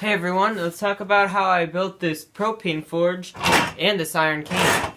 Hey everyone, let's talk about how I built this propane forge and this iron can.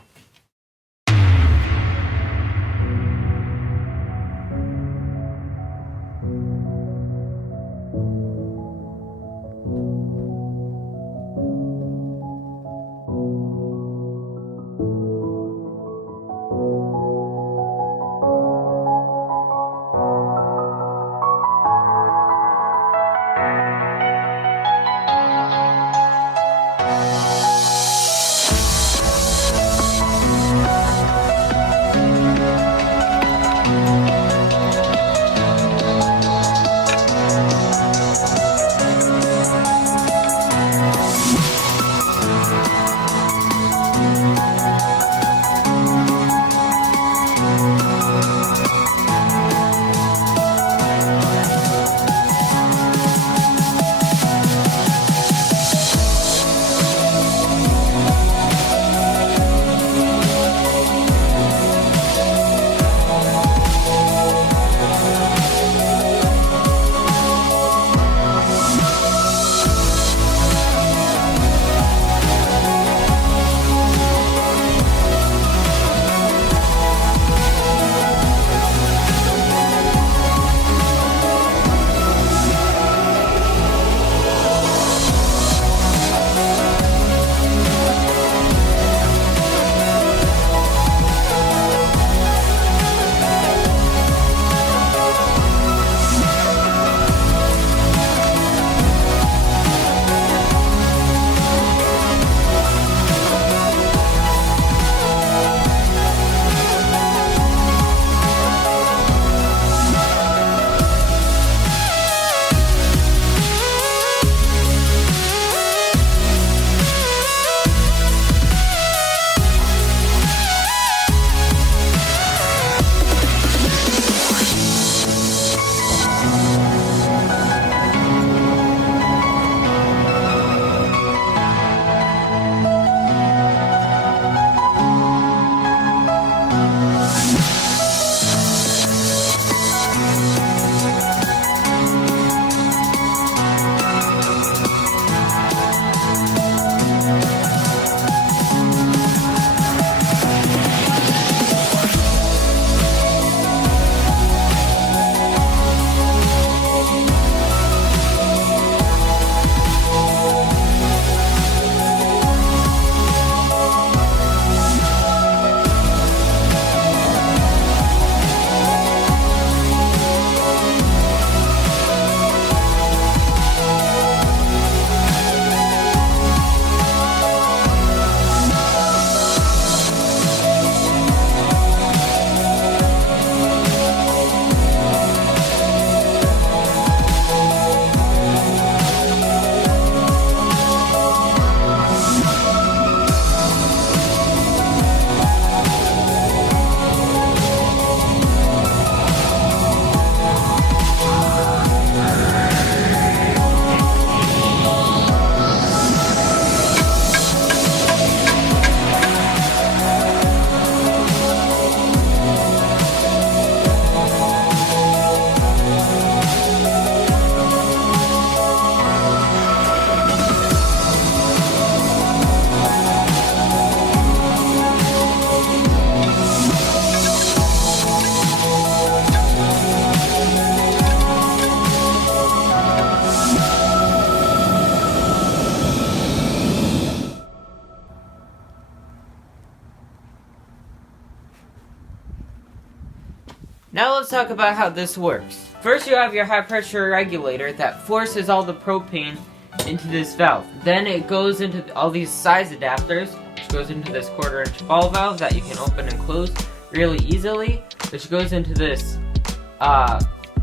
Now let's talk about how this works. First you have your high pressure regulator that forces all the propane into this valve. Then it goes into all these size adapters, which goes into this 1/4 inch ball valve that you can open and close really easily, which goes into this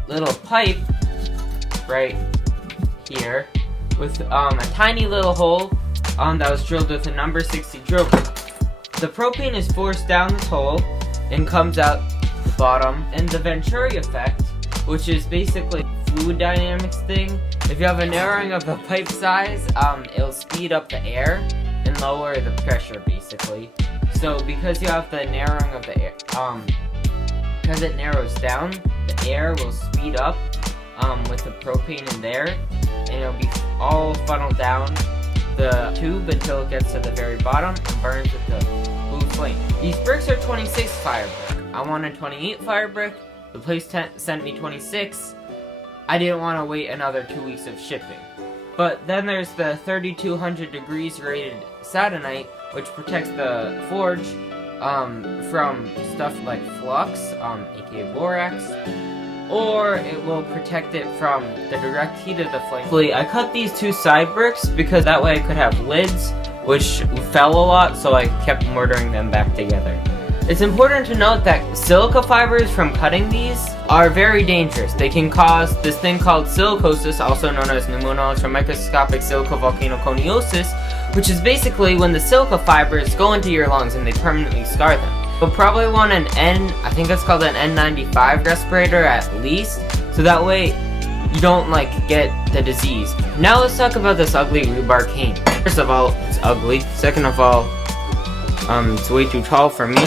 little pipe right here with a tiny little hole that was drilled with a number 60 drill bit. The propane is forced down this hole and comes out the bottom, and the Venturi effect, which is basically a fluid dynamics thing. If you have a narrowing of the pipe size, it'll speed up the air and lower the pressure basically. So because you have the narrowing of the air, because it narrows down, the air will speed up with the propane in there, and and it'll be all funneled down the tube until it gets to the very bottom and burns with the blue flame. These bricks are 26 fire brick. I wanted 28 fire brick. The place sent me 26. I didn't want to wait another 2 weeks of shipping. But then there's the 3200 degrees rated Satinite, which protects the forge from stuff like flux, aka borax, or it will protect it from the direct heat of the flame. I cut these 2 side bricks because that way I could have lids, which fell a lot, so I kept mortaring them back together. It's important to note that silica fibers from cutting these are very dangerous. They can cause this thing called silicosis, also known as pneumonoultramicroscopic silicovolcanoconiosis, which is basically when the silica fibers go into your lungs and they permanently scar them. You'll probably want an I think it's called an N95 respirator at least, so that way you don't get the disease. Now let's talk about this ugly rebar cane. First of all, it's ugly. Second of all, it's way too tall for me.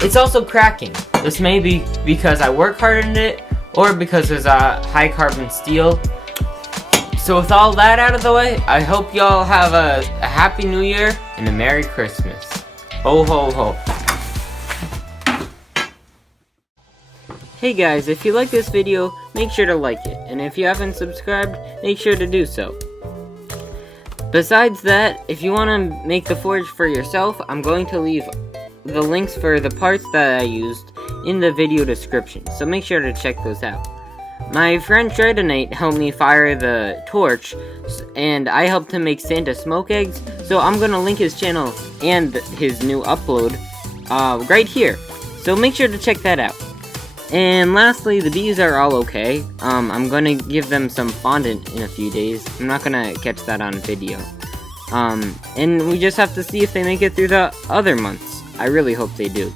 It's also cracking. This may be because I work hardened it, or because there's a high carbon steel. So with all that out of the way, I hope y'all have a happy new year and a Merry Christmas. Ho ho ho. Hey guys, if you like this video, make sure to like it, and if you haven't subscribed, make sure to do so. Besides that, if you want to make the forge for yourself, I'm going to leave the links for the parts that I used in the video description, so make sure to check those out. My friend Tritonite helped me fire the torch, and I helped him make Santa smoke eggs, so I'm going to link his channel and his new upload right here, so make sure to check that out. And lastly, the bees are all okay. I'm gonna give them some fondant in a few days. I'm not gonna catch that on video. And we just have to see if they make it through the other months. I really hope they do.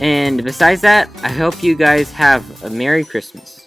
And besides that, I hope you guys have a Merry Christmas.